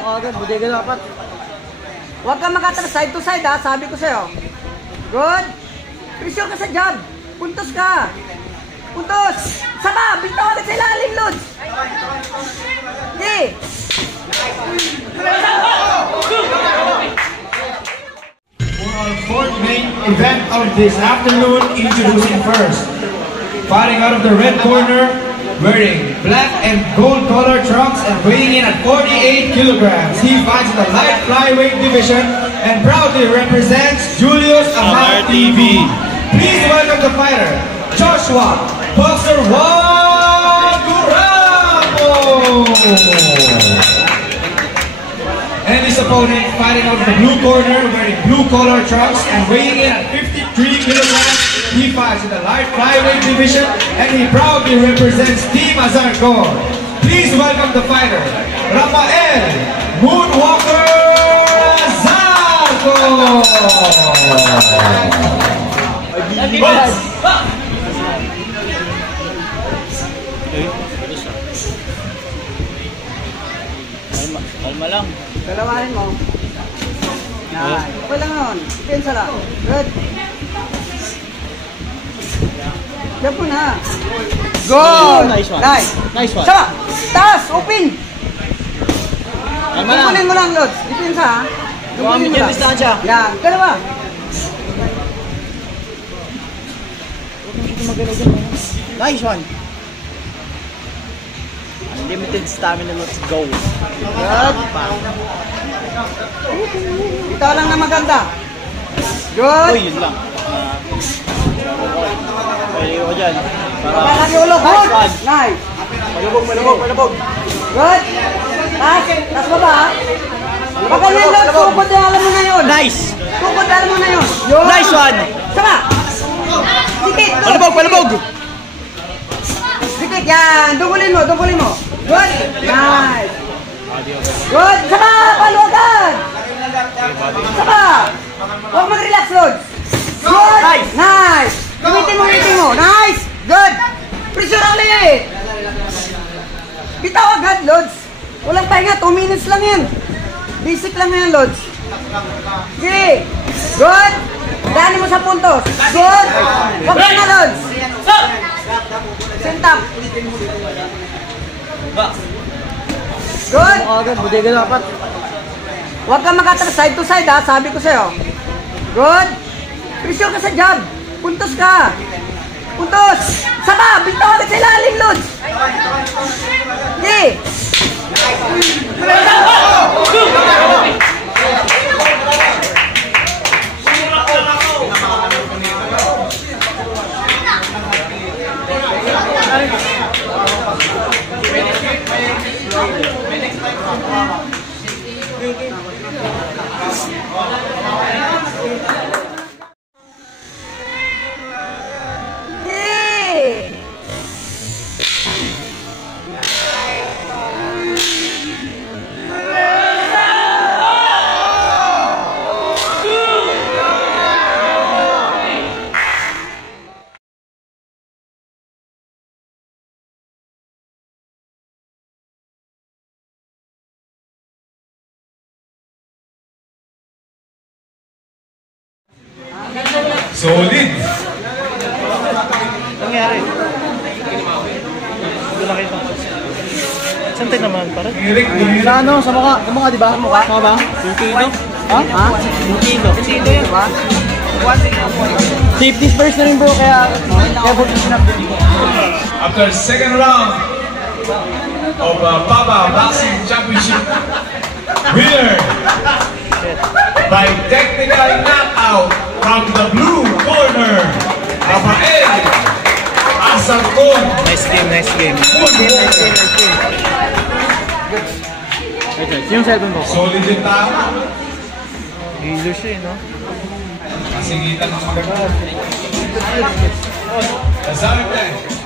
Agad, bodega dapat. Huwag kang makatras side to side ha, sabi ko sa'yo. Good. Pressure ka sa jab. Puntos ka. Puntos. Saba, bitaw agad sa ilalim, Lods. Okay. For our fourth main event of this afternoon, introducing first. Fighting out of the red corner, wearing black and gold color trunks and weighing in at 48 kilograms. He fights in the light flyweight division and proudly represents Julius Amat TV. Please welcome the fighter, Joshua Boxer Waguramo! And his opponent fighting out of the blue corner, wearing blue collar trunks and weighing in at 53 kilograms. He fights in the light flyweight division and he proudly represents Team Azarcon. Please welcome the fighter, Rafael Moonwalker Azarco! Kalma lang. Kalawanin mo. Nice. Okay lang yun. Pensa lang. Good. Diyan po na. Good. Nice one. Nice. Nice one. Sama. Taas. Open. Kalma lang. Dukulin mo lang, Lods. Depensa ha. Dukulin mo lang. Distansya. Yan. Dalawa. Nice one. Unlimited stamina, let's go. Good. Ito lang na maganda. Good. Uy, yun lang. Pwede ko dyan. Palagi ulo. Good. Nice. Malubog. Good. Taas. Taas ba ba? Baka yun, Lods. Tukod na alam mo na yun. Nice. Tukod na alam mo na yun. Nice one. Sama. Dikit. Malubog. Dikit. Yan. Dungkulin mo. Good. Nice. Good. Sama. Paluwagan. Sama. Huwag mag-relax, Lods. Good. Nice. Gamitin mo. Nice. Good. Pressure ulit. Bitaw agad, Lods. Walang pahinga. 2 minutes lang yan. Basic lang yan, Lods. Okay. Good. Daanin mo sa puntos. Good. Huwag ka na, Lods. Sentap. Good. Agad, bodega dapat. Huwag kang makatras side to side ha, sabi ko sa'yo. Good. Pressure ka sa jab. Puntos ka. Puntos. Saba, bitaw agad sa ilalim, Lods. Okay. Solid! Nangyari. Hindi nakita. Saan tayo naman, pare? Sa ano? Sa mukha, di ba? Mukha ba? Yung kilo? Ha? Yung kilo. Kilo yun ba? Safety first na rin, bro, kaya buti sinabdin ko. After second round of Papa Boxing Championship, winner by technical knockout from the blue corner, Rafael Azarcon. Nice game. Yung cellphone ko. Solid yung tao. Hilo siya, no? Kasingitan ng mga. Azarcon.